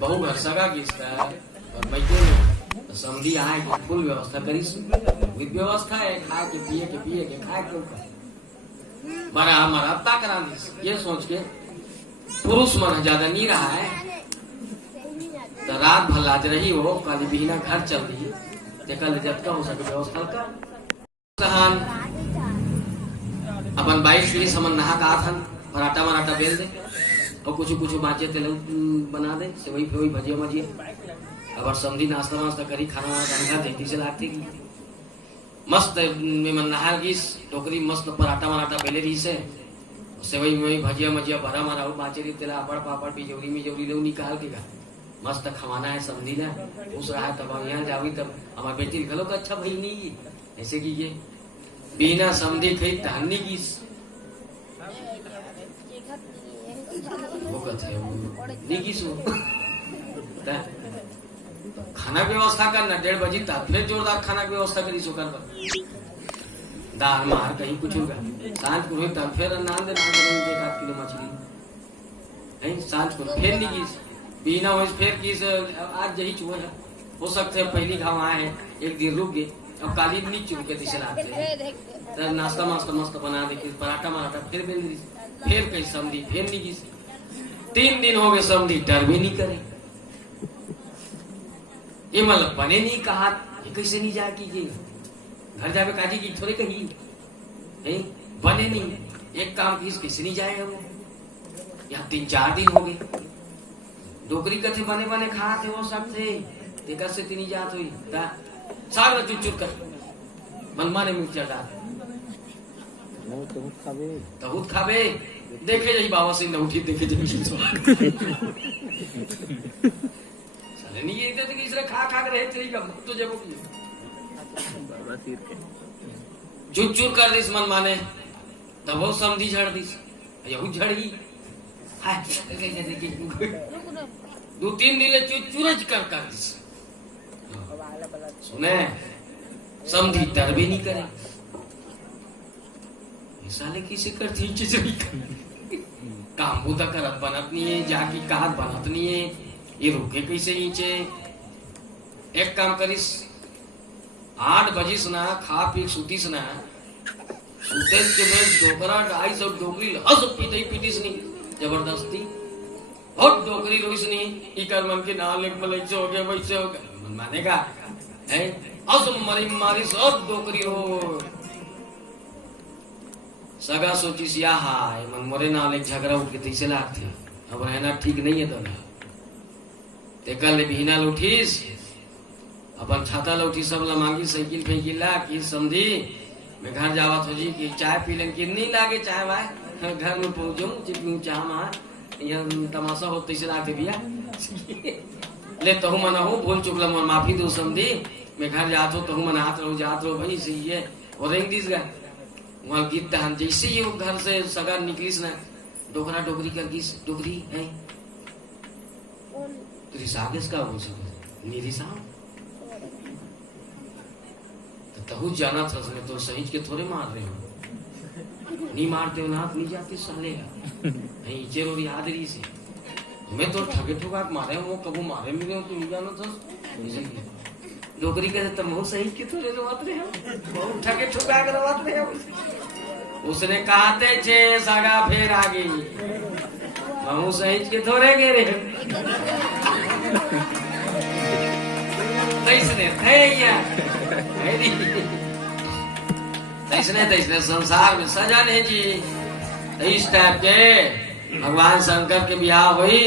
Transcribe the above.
बहु घर सगा किसका और मैं समझी आए कि फुल व्यवस्था करी विद व्यवस्था है खा के पिए के खाए के ऊपर बड़ा हमारा हफ्ता करा दी ये सोच के पुरुष मन ज्यादा नहीं रहा है तो रात भर लाज रही हो कल बिना घर चल रही ते कल जब का हो सके व्यवस्था का सहन अपन 22 समन नहा का था पराठा मराठा बेल दे और कुछ बाचे तेल बना दे से वही भजिया मजिया अब समझी नाश्ता वास्ता करी खाना वाना देखती से लागती की मस्त में मन नहा गीस टोकरी मस्त पराठा मराठा बेले रही से वही भजिया मजिया भरा मारा बाचे रही तेला अपड़ पापड़ बिजौरी में जौरी ले निकाल के का मस्त खवाना है समझी ना पूछ रहा है तब हम यहाँ जावी तब हमारे बेटी घलो का अच्छा भाई नहीं ऐसे कीजिए बिना समझे कहीं तहनी की खाना व्यवस्था करना 1:30 बजे तक फिर जोरदार खाना की व्यवस्था करी सो कर दाल मार कहीं कुछ होगा सांझ को हुई तब फिर नान दे 1 किलो मछली है सांझ को फिर नहीं की बिना हो फिर की आज यही चुआ है हो सकते है पहली घाव आए हैं एक दिन रुक गए अब काली नहीं चुके दिशा आते नाश्ता मास्ता मस्त बना दे पराठा मराठा फिर बेल दी फिर कहीं समझी फिर नहीं की 3 दिन हो गए समझी डर भी नहीं करे ये मतलब बने नहीं कहा कैसे नहीं जा कीजिए घर जाके काजी की थोड़े कही बने नहीं एक काम की कैसे नहीं जाएगा वो यहाँ 3-4 दिन हो गए डोकरी कथे बने खा थे वो सब थे देखा से तीनी जात हुई सागर चुचुर कर मनमाने मिर्चा डाल तहुत खाबे देखे जाई बाबा सिंह ने उठी देखे जाई साले नहीं ये तो किसरे खा के रहे तेरी का तो जब चुचुर कर दिस मनमाने तब वो समझी झड़ दिस यहू झड़ी हाय 2-3 दिन ले चुचुरज कर दिस सुने समझी डर भी नहीं करे साले किसी करती चीज काम बुदा करत बनत नहीं है जाकी कहत बनत नहीं है ये रुके कैसे नीचे एक काम करिस 8 बजे ना खा पी सुतीस ना सुते के में डोकरा गाई सब डोकरी हस पीटीस नहीं जबरदस्ती और डोकरी रोइस नहीं इकर मन के नाल एक मलई से हो गया वैसे हो गया मन मानेगा है अस मारी सब डोकरी हो सगा सोचिस या हाय मन मोरे नाल एक झगड़ा उठ के तीसे लागते अब रहना ठीक नहीं है तो ते कल बिना लौटीस अपन छाता लौटी सब ला मांगी साइकिल फेंकिला कि समझी मैं घर जावत हो जी कि चाय पी लेन कि नहीं लागे चाय भाई घर में पहुंचूं जितनी चाह मां यह तमाशा हो तैसे लागते भैया ले तो मना हो भूल चुकला मोर माफी दो समझी मैं घर जात हो तो मनात रहो जात रहो भाई सही है और रेंग दिस गा वहाँ गीत दहन जैसे ही घर से सगा निकलीस ना डोकरा डोकरी कर गीस डोकरी है रिसागस का बोल सके निरिसा तहु जाना था उसने तो सही के थोड़े मार रहे हो नहीं मारते हो ना नहीं जाते साले नहीं चेरो याद रही से मैं तो ठगे ठुका मारे वो कबू मारे मिले हो तो नहीं जाना था डोकरी के तुम हो सही के थोड़े रोवत रहे हो बहुत ठगे ठुका के रोवत रहे हो उसने कहते छे सगा फिर आ गई हम सही के थोड़े गिरे तैसने तैसने संसार में सजा नहीं जी इस टाइप के भगवान शंकर के ब्याह हुई